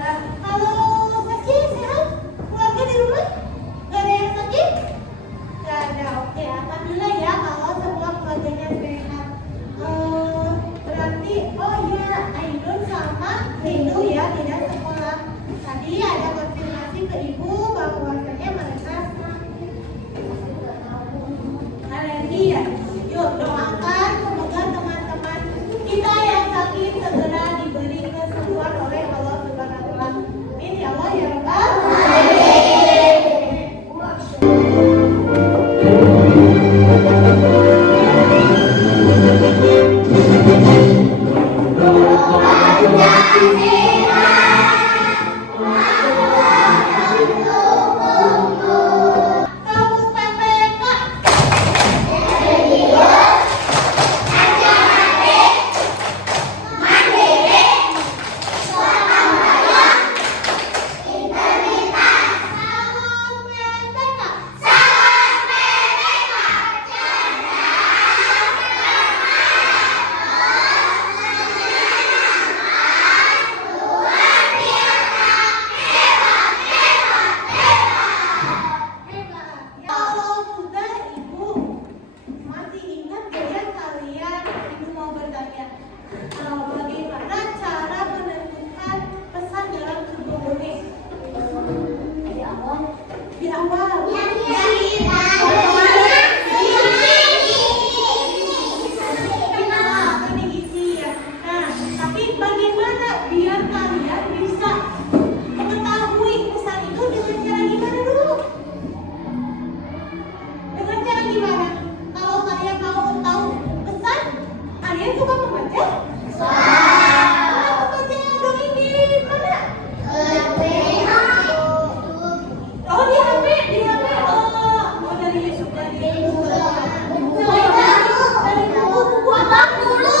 Ya, kalau sakit sehat, keluarga di rumah nggak ada yang sakit? Nggak ada. Oke, alhamdulillah ya kalau semua keluarganya sehat. Berarti oh iya, Ainun sama Rindu ya tidak sekolah. Tadi ada konfirmasi ke ibu bahwasanya mereka alergi ya. Yuk doakan semoga teman-teman kita yang sakit segera diberi kesembuhan oleh Allah Subhanahu wa Ta'ala. Amin ya Allah ya Rabbal Kamu PPK Kalau sudah ibu masih ingat gak ya kalian? Ibu mau bertanya, bagaimana cara menentukan pesan dalam sebuah dongeng? Di awal. Nah, diisi ya. Nah, tapi bagaimana biar kalian bisa mengetahui pesan itu dengan cara gimana dulu? Dengan cara gimana? Kalau kalian mau tahu pesan, kalian suka membaca? Membaca dongeng di mana? Oh di HP, di HP. Oh dari YouTube, dari buku apa dulu?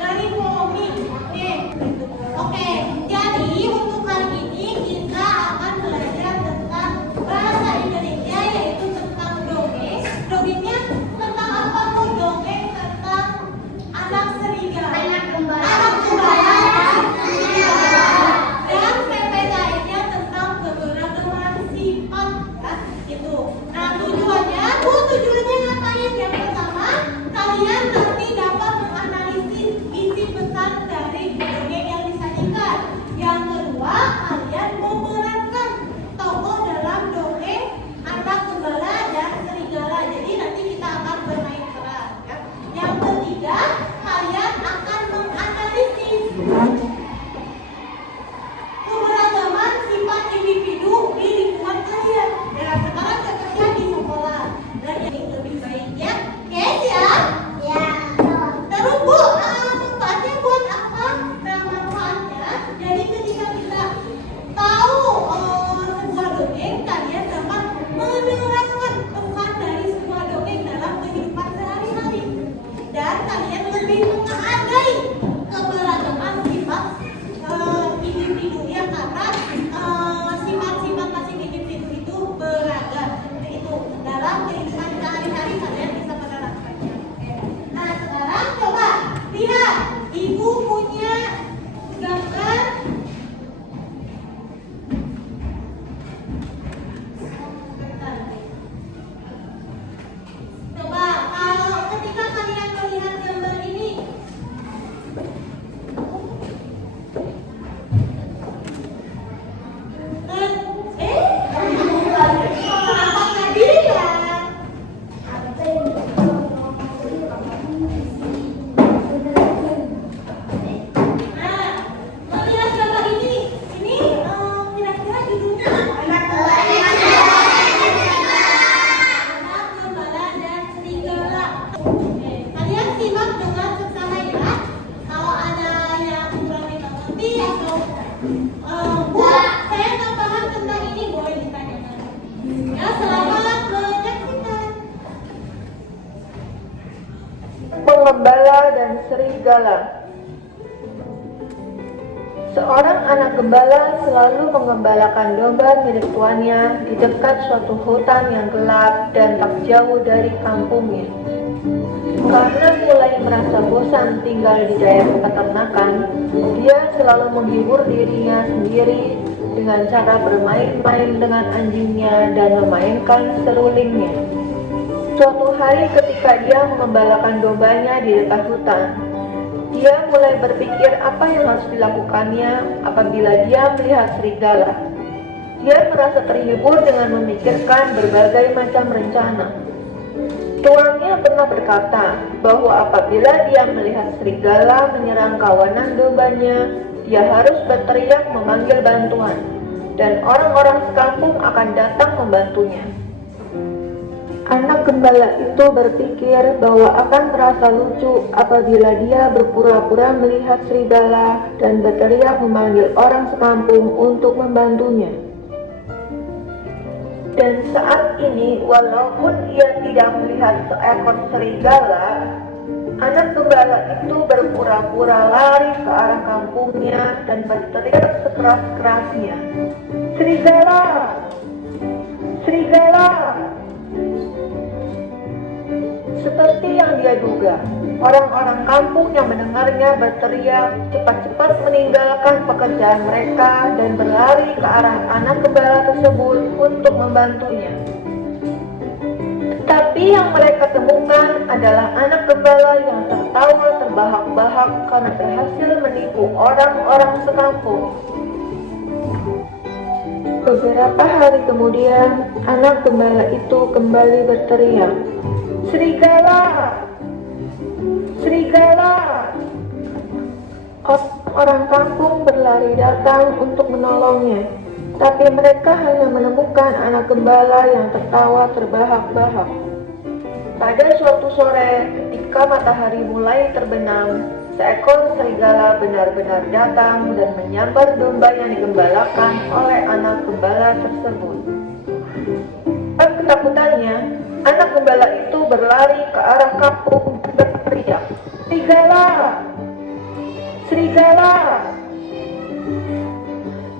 Dari komik. Oke. Jadi untuk kali ini kita akan belajar tentang bahasa Indonesia yaitu tentang dongeng. Dongengnya tentang apa tuh? Dongeng tentang anak serigala. Anak gembala. Dan PPKN-nya tentang keberagaman sifat ya, gitu. Nah, tujuannya ngapain? Yang pertama, kalian nanti dapat menganalisis isi pesan dari dongeng yang disajikan. Yang kedua, kalian memerankan tokoh dalam dongeng anak gembala dan serigala. Jadi nanti kita akan bermain peran ya. Yang ketiga, kalian akan menganalisis keberagaman sifat individu di lingkungan kalian. Dan sekarang contohnya di sekolah. Dan yang lebih baiknya, guys ya. Terus Bu, manfaatnya buat apa? Nah, manfaatnya jadi ketika kita tahu sebuah dongeng, kalian dapat menerapkan pesan dari sebuah dongeng dalam kehidupan sehari-hari. Dan kalian lebih menghargai keberagaman sifat individu ya, karena sifat-sifat masing individu itu beragam. Seperti itu dalam kehidupan sehari-hari kalian bisa menerapkannya. Oke. Nah sekarang coba lihat, ibu punya gambar. Coba kalau ketika kalian melihat gambar ini, kenapa nggak dilihat? Nah, melihat gambar ini kira-kira judulnya apa? Anak gembala dan serigala. Oke, kalian simak dengan seksama ya. Kalau ada yang kurang mengerti atau Bu, saya nggak paham tentang ini, boleh ditanyakan. Ya, selamat menyaksikan. Penggembala dan serigala. Seorang anak gembala selalu mengembalakan domba milik tuannya di dekat suatu hutan yang gelap dan tak jauh dari kampungnya. Karena mulai merasa bosan dan tinggal di daerah peternakan, dia selalu menghibur dirinya sendiri dengan cara bermain-main dengan anjingnya dan memainkan serulingnya. Suatu hari ketika dia mengembalakan dombanya di dekat hutan, dia mulai berpikir apa yang harus dilakukannya apabila dia melihat serigala. Dia merasa terhibur dengan memikirkan berbagai macam rencana. Tuannya pernah berkata bahwa apabila dia melihat serigala menyerang kawanan dombanya, dia harus berteriak memanggil bantuan, dan orang-orang sekampung akan datang membantunya. Anak gembala itu berpikir bahwa akan merasa lucu apabila dia berpura-pura melihat serigala dan berteriak memanggil orang sekampung untuk membantunya. Dan saat ini, walaupun ia tidak melihat seekor serigala, anak gembala itu berpura-pura lari ke arah kampungnya dan berteriak sekeras-kerasnya, "Serigala! Serigala!" Seperti yang dia duga, orang-orang kampung yang mendengarnya berteriak cepat-cepat meninggalkan pekerjaan mereka dan berlari ke arah anak gembala tersebut untuk membantunya. Tetapi yang mereka temukan adalah anak gembala yang tertawa terbahak-bahak karena berhasil menipu orang-orang sekampung. Beberapa hari kemudian, anak gembala itu kembali berteriak, "Serigala! Serigala!" Orang kampung berlari datang untuk menolongnya, tapi mereka hanya menemukan anak gembala yang tertawa terbahak-bahak. Pada suatu sore, ketika matahari mulai terbenam, seekor serigala benar-benar datang dan menyambar domba yang digembalakan oleh anak gembala tersebut. Dengan ketakutannya, anak gembala itu berlari ke arah kampung dan berteriak, "Serigala! Serigala!"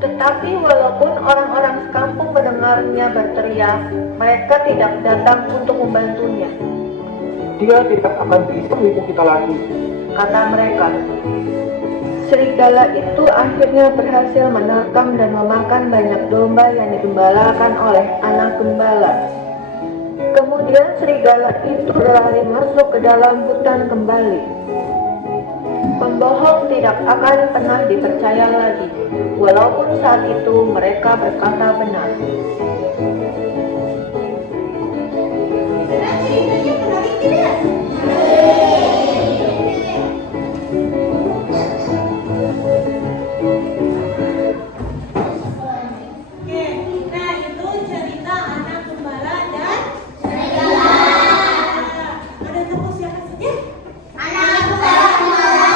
Tetapi walaupun orang-orang sekampung mendengarnya berteriak, mereka tidak datang untuk membantunya. "Dia tidak akan bisa menipu kita lagi," kata mereka. Serigala itu akhirnya berhasil menerkam dan memakan banyak domba yang digembalakan oleh anak gembala. Kemudian serigala itu berlari masuk ke dalam hutan kembali. Pembohong tidak akan pernah dipercaya lagi, walaupun saat itu mereka berkata benar. Nah, ceritanya menarik tidak? Oke, nah itu cerita anak gembala dan serigala. Ada tokoh siapa saja? Anak gembala.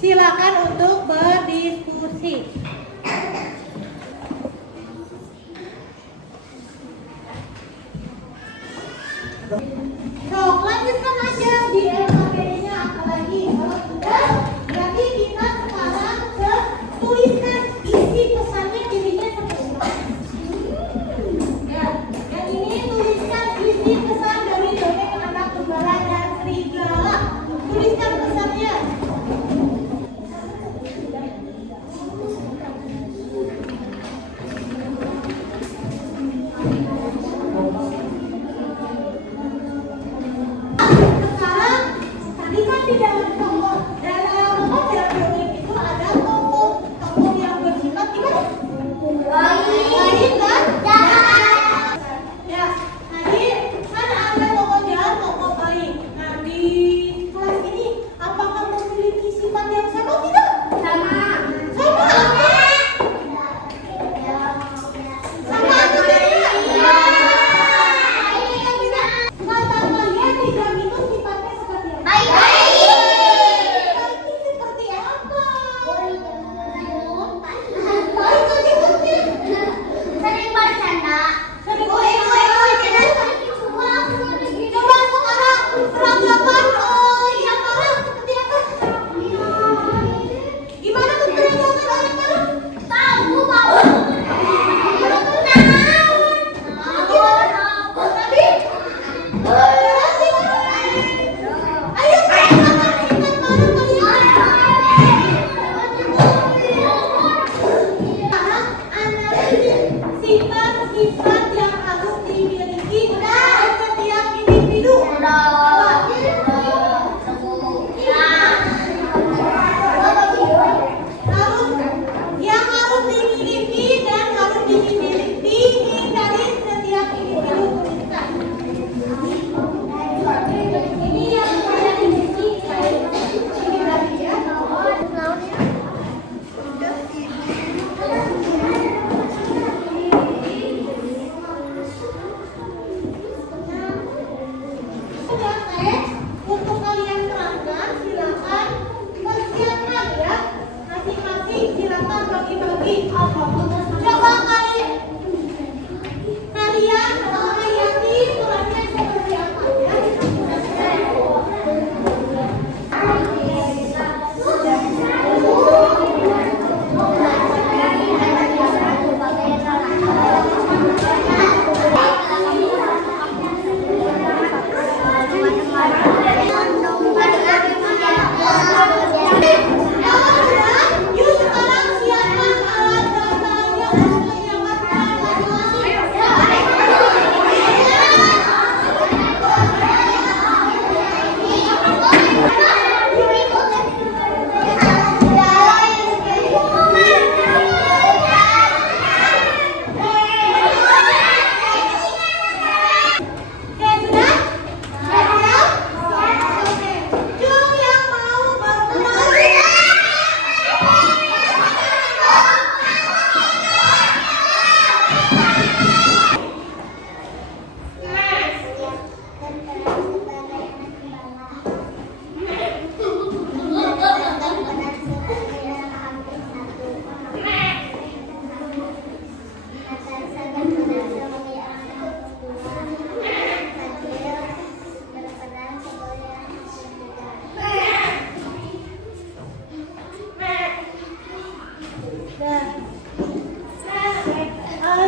Silakan untuk berdiskusi. So, lanjutkan aja di LKP-nya, apalagi kalau sudah berarti kita sekarang tuliskan isi pesannya jadinya seperti apa. Ya, yang ini tuliskan isi pesan dari dongeng anak gembala dan serigala. Tuliskan pesannya. Sekarang tadi kan di dalam tokoh dongeng itu ada tokoh yang bersifat gimana? Baik kan? Ya, tadi kan ada tokoh jahat, tokoh baik. Nah, di kelas ini apakah memiliki sifat yang sama tidak? Sama apa? Sama atau beda? Kata kalian tidak itu sifatnya seperti apa? Baik itu seperti apa? Baik tadi maksudnya Sering bercanda. Coba sekarang peranggapan yang marah seperti apa? Gimana peranggapan orang marah? Tahu. Tadi? Ayo peranggapan sifat marah kalian. Sekarang analisis sifat-sifat yang harus dimiliki oleh setiap individu. Yang harus dimiliki dan harus dimiliki dari setiap individu tuliskan. Ini yang saya dimiliki. Ini berarti ya. Sudah tes untuk kalian terangkan, silakan persiapkan ya. Masing-masing silakan bagi-bagi. Coba kalian menghayati suratnya seperti apa ya. Yuk sekarang siapkan alat gambarnya untuk menyelamatkan Oke, sudah? Siap? Oke. Jom yang mau berkenalan.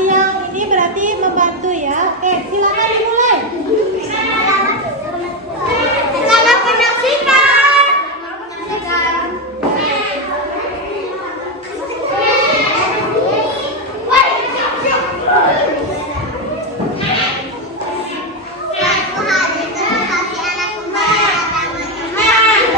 Yang ini berarti membantu ya. Oke, silakan dimulai. Selamat menyaksikan. Suatu hari terkasih anak kembali datang menemui anak kembali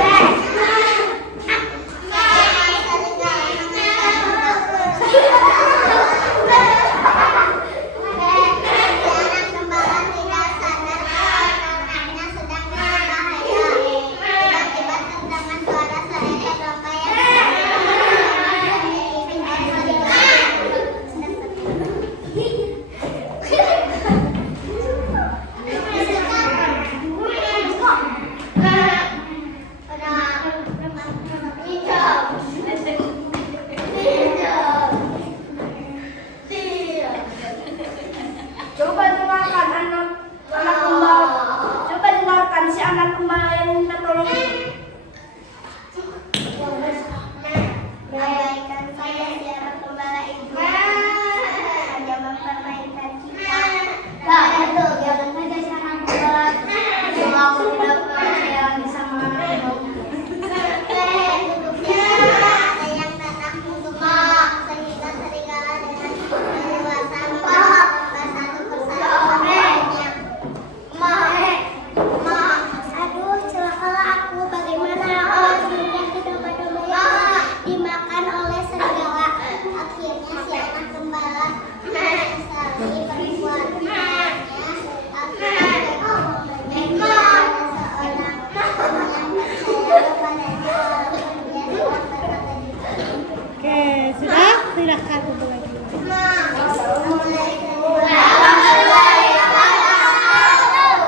silakan untuk lagi. Assalamualaikum warahmatullahi wabarakatuh.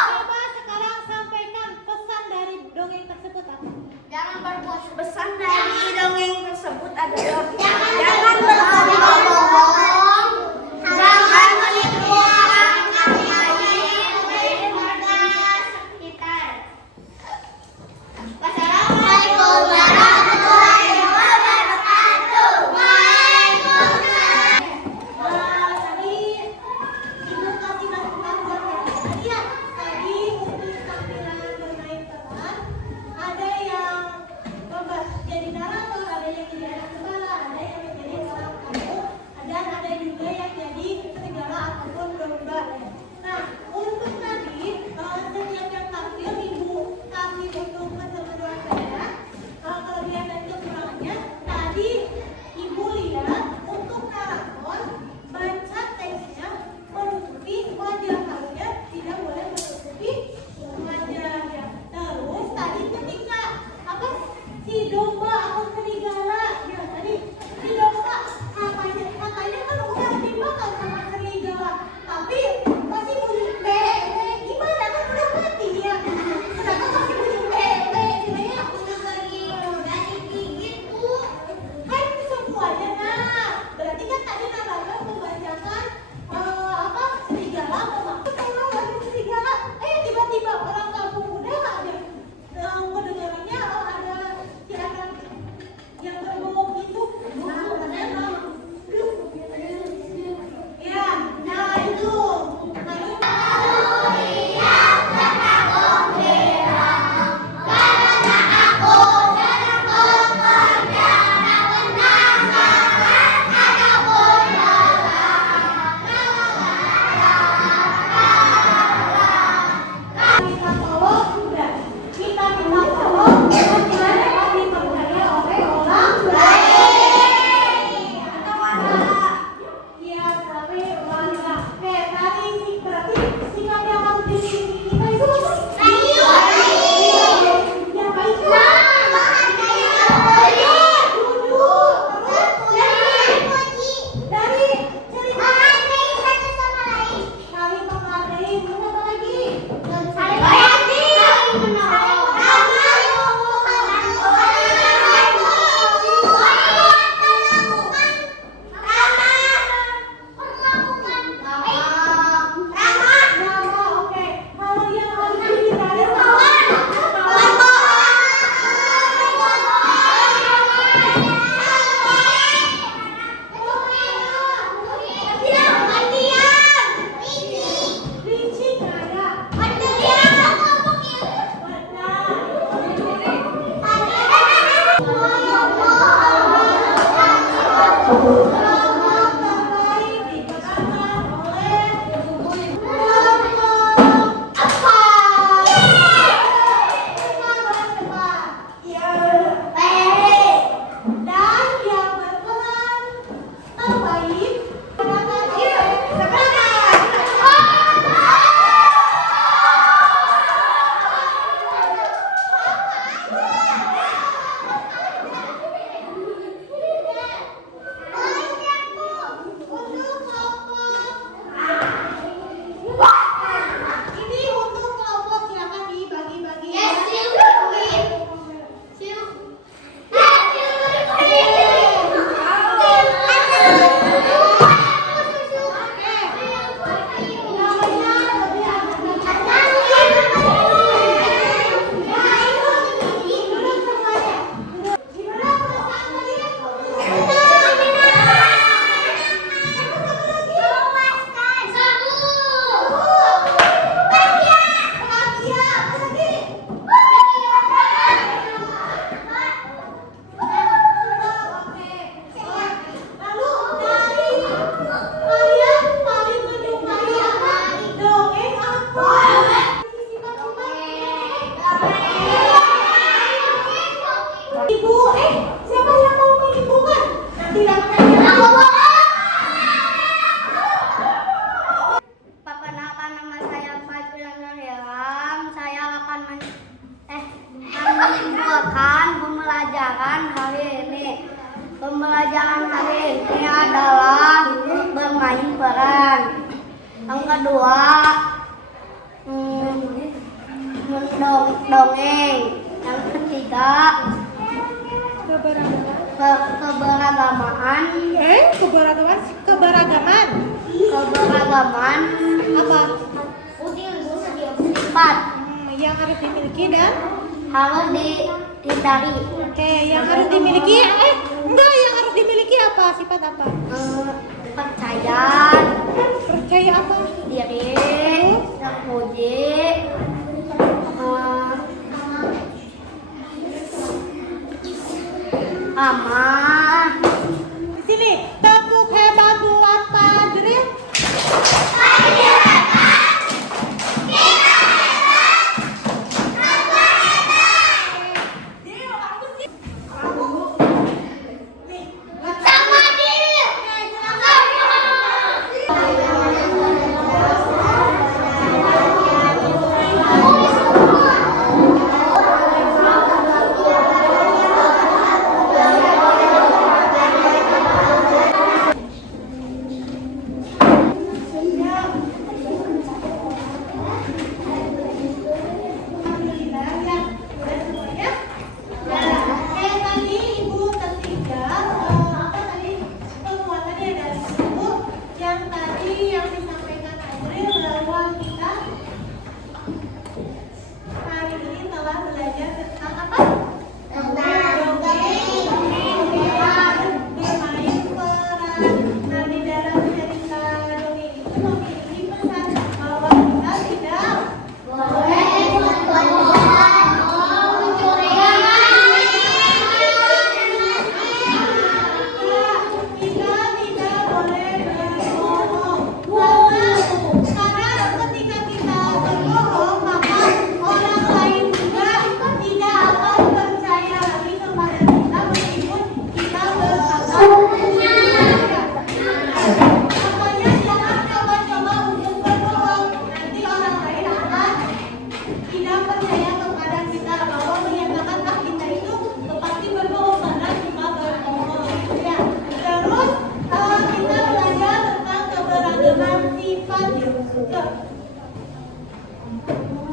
Coba sekarang sampaikan pesan dari dongeng tersebut apa? Jangan berbuat pesan dari dongeng tersebut adalah jangan berbohong, jangan menipu orang yang lain, warga sekitar. akan pembelajaran hari ini. Pembelajaran hari ini adalah bermain peran. Yang kedua, dongeng. Yang ketiga, keberagaman. Keberagaman Apa? sifat Yang harus dimiliki dan harus dihindari. oke, yang harus dimiliki yang harus dimiliki apa? Sifat apa? Percaya Percaya apa? diri, terpuji, aman. Di sini tepuk hebat buat Pak Jril.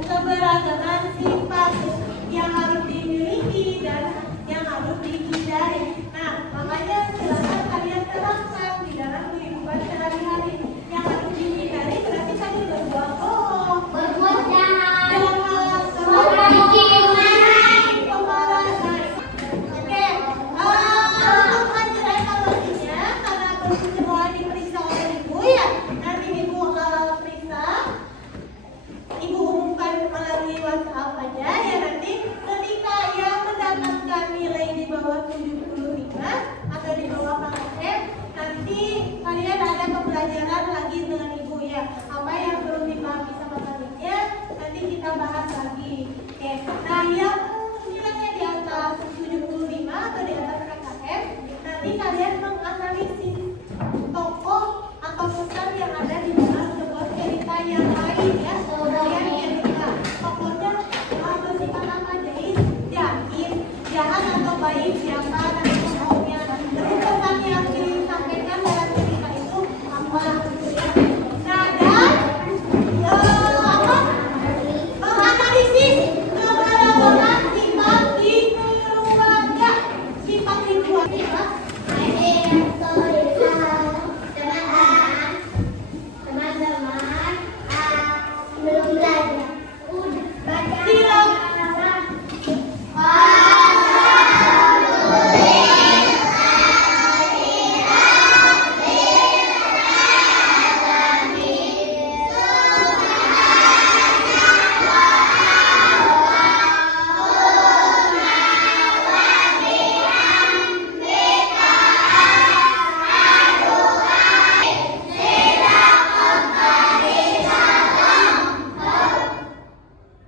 Keberagaman sifat yang harus dimiliki dan yang harus dihindari. Nah, makanya silakan kalian terapkan di dalam kehidupan sehari-hari. Yang harus dihindari berarti tadi berbuat bohong, Berbuat jahat, jahat, pemalasan. Oke, untuk menjelaskan evaluasinya karena belum semua diperiksa oleh ibu ya. Nanti ibu periksa. Ibu umumkan melalui WhatsApp aja ya, nanti ketika yang mendapatkan nilai di bawah 75 atau di bawah KKM, nanti kalian ada pembelajaran lagi dengan ibu ya. Apa yang belum dipahami sama kalian nanti kita bahas lagi. Oke, nah yang nilainya di atas 75 atau di atas KKM, nanti kalian